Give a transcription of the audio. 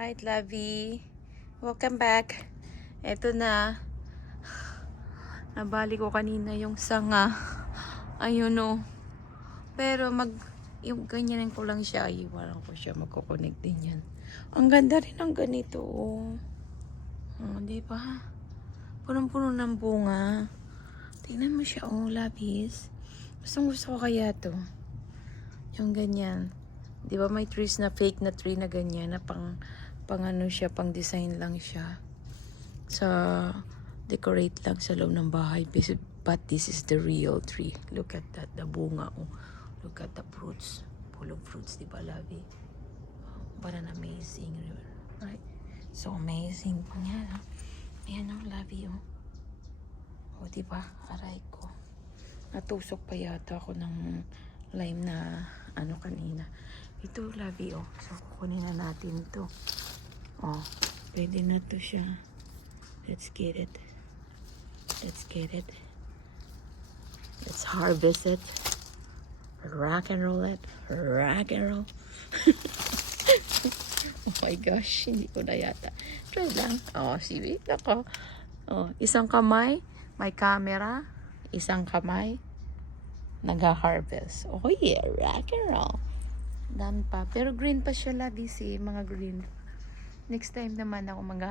Alright, Lovey. Welcome back. Eto na. Nabali ko kanina yung sanga. Ayun o. Pero yung ganyanin ko lang siya. Iwanan ko siya. Magkoconnect din yan. Ang ganda rin ng ganito. Oh, diba? Punong-puno ng bunga. Tingnan mo siya. Oh, Lovies. Gusto ko kaya to. Yung ganyan. Di ba may trees na fake na tree na ganyan na pang ano siya, pang design lang siya. Sa decorate lang sa loob ng bahay. But this is the real tree. Look at that, the bunga. Oh. Look at the fruits. Full of fruits, di ba, Lovey? Oh, what an amazing river, right? So amazing pa nga. Ayan oh, Lovey oh. Oh, di ba? Aray ko. Natusok pa yata ako ng lime na ano kanina. Ito, Lovey, oh. So, kukunin na natin ito. Oh, pwede na to siya. Let's get it. Let's get it. Let's harvest it. Rock and roll it. Rock and roll. Oh my gosh, hindi ko na yata. Try lang. Oh, wait ako. Oh, isang kamay, may camera. Isang kamay, nag-harvest. Oh yeah, rock and roll. Dami pa. Pero green pa siya, Lovies, mga green. Next time naman ako